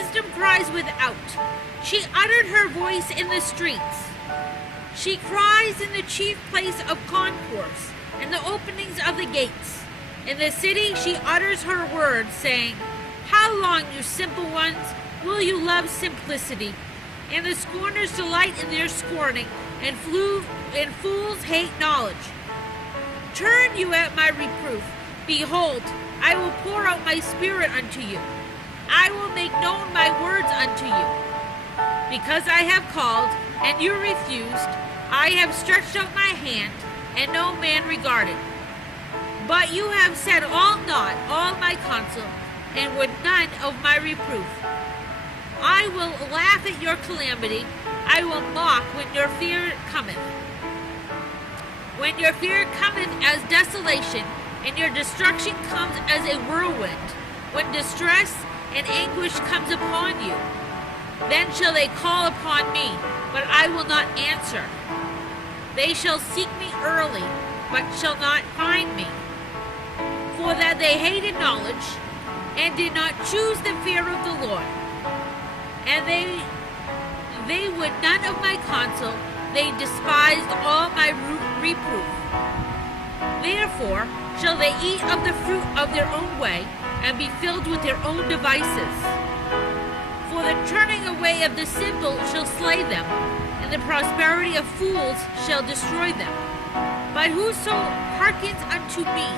wisdom cries without. She uttered her voice in the streets. She cries in the chief place of concourse, in the openings of the gates. In the city she utters her words, saying, How long, you simple ones, will you love simplicity? And the scorners delight in their scorning, and fools hate knowledge. Turn you at my reproof. Behold, I will pour out my spirit unto you. I will make known my words unto you. Because I have called, and you refused, I have stretched out my hand, and no man regarded. But you have said all naught, all my counsel, and would none of my reproof. I will laugh at your calamity. I will mock when your fear cometh. When your fear cometh as desolation, and your destruction comes as a whirlwind, when distress and anguish comes upon you, then shall they call upon me, but I will not answer. They shall seek me early, but shall not find me. For that they hated knowledge, and did not choose the fear of the Lord. And they would none of my counsel, they despised all my reproof. Therefore shall they eat of the fruit of their own way, and be filled with their own devices. For the turning away of the simple shall slay them, and the prosperity of fools shall destroy them. But whoso hearkens unto me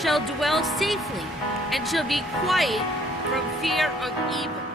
shall dwell safely, and shall be quiet from fear of evil.